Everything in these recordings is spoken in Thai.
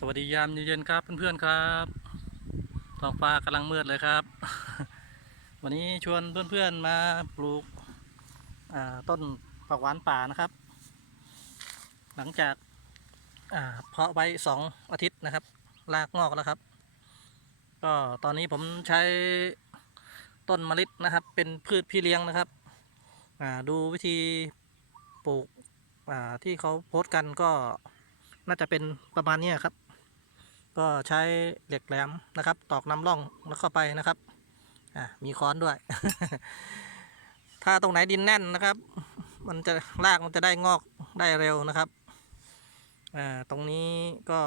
สวัสดียามเย็นๆครับเพื่อนๆครับท้องฟ้ากำลังมืดเลยครับ วันนี้ชวนเพื่อนๆมาปลูกต้นผักหวานป่านะครับ หลังจากเพาะไว้สองอาทิตย์นะครับรากงอกแล้วครับ ก็ตอนนี้ผมใช้ต้นมะลินะครับ เป็นพืชพี่เลี้ยงนะครับดูวิธีปลูกที่เขาโพสต์กันก็น่าจะเป็นประมาณนี้ครับ ก็ใช้เหล็กแหลมนะครับ ตอกนำร่องแล้วเข้าไปนะครับอ่ามีค้อนด้วย ถ้าตรงไหนดินแน่นนะครับ มันจะรากมันจะได้งอกได้เร็วนะครับอ่าตรงนี้ก็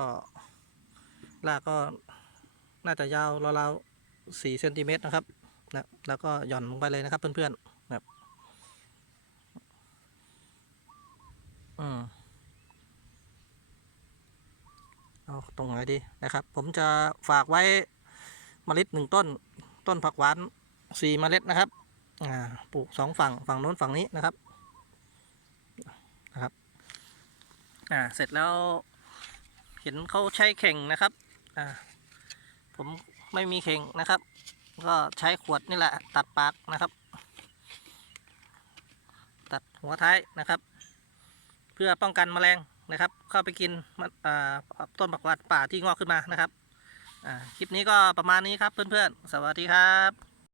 รากก็น่าจะยาวราวๆสี่เซนติเมตรนะครับนะแล้วก็หย่อนลงไปเลยนะครับเพื่อนๆนะครับอืม เอา ตรงไหนดีนะครับ ผมจะฝากไว้เมล็ดหนึ่งต้น ต้นผักหวานสี่เมล็ดนะครับปลูกสองฝั่งฝั่งโน้นฝั่งนี้นะครับนะครับอ่าเสร็จแล้วเห็นเขาใช้เข่งนะครับอ่าผมไม่มีเข่งนะครับ ก็ใช้ขวดนี่แหละตัดปากนะครับ ตัดหัวท้ายนะครับ เพื่อป้องกันแมลงนะครับ เข้าไปกินต้นผักหวานป่าที่งอกขึ้นมานะครับคลิปนี้ก็ประมาณนี้ครับเพื่อนๆ สวัสดีครับ